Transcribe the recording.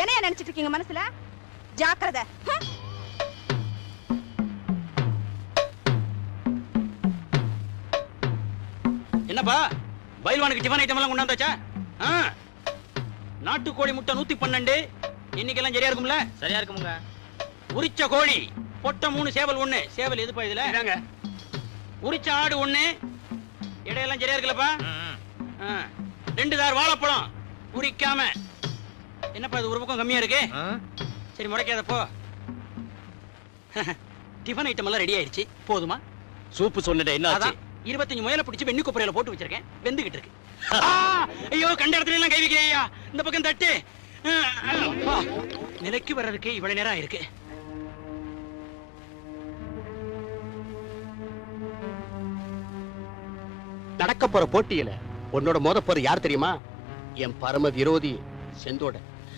என்னைய நினைச்சிட்டு இருக்கீங்க மனசுல? ஜாக்கிரதை. என்னப்பா பயில்வானுக்கு டிஃபன் ஐட்டம் எல்லாம் கொண்டாந்தாச்சா? நாட்டுக்கோழி முட்டை 112 இன்னைக்கெல்லாம் சரியா இருக்கும்ல? சரியா இருக்குமுங்க. உரிச்ச கோழி பொட்டை 3 சேவல் 1. சேவல் எதுப்பா இதுல? இதாங்க. உரிச்ச ஆடு 1. இடையெல்லாம் சரியா இருக்குல்லப்பா? 2 தார் வாழைப்பழம் உரிக்காம. என்னப்பா இது ஒரு பக்கம் கம்மியா இருக்கு? சரி முறைக்காத போ. டிஃபன் ஐட்டம் எல்லாம் ரெடி ஆயிடுச்சு. போதுமா? சூப்பு சொன்னதே என்ன ஆச்சு? 25 முயலை பிடிச்சு வெண்ணி கொப்பரையில போட்டு வச்சிருக்கேன். வெந்துகிட்டு இருக்கு. ஐயோ கண்ட இடத்துல எல்லாம் கை வைக்கிறியா? இந்த பக்கம் தட்டு. நிலைக்கு வர்றதுக்கு இவ்வளவு நேரம் இருக்கு. நடக்க போற போட்டியில உன்னோட மோத போற யார் தெரியுமா? என் பரம விரோதி செந்தோட.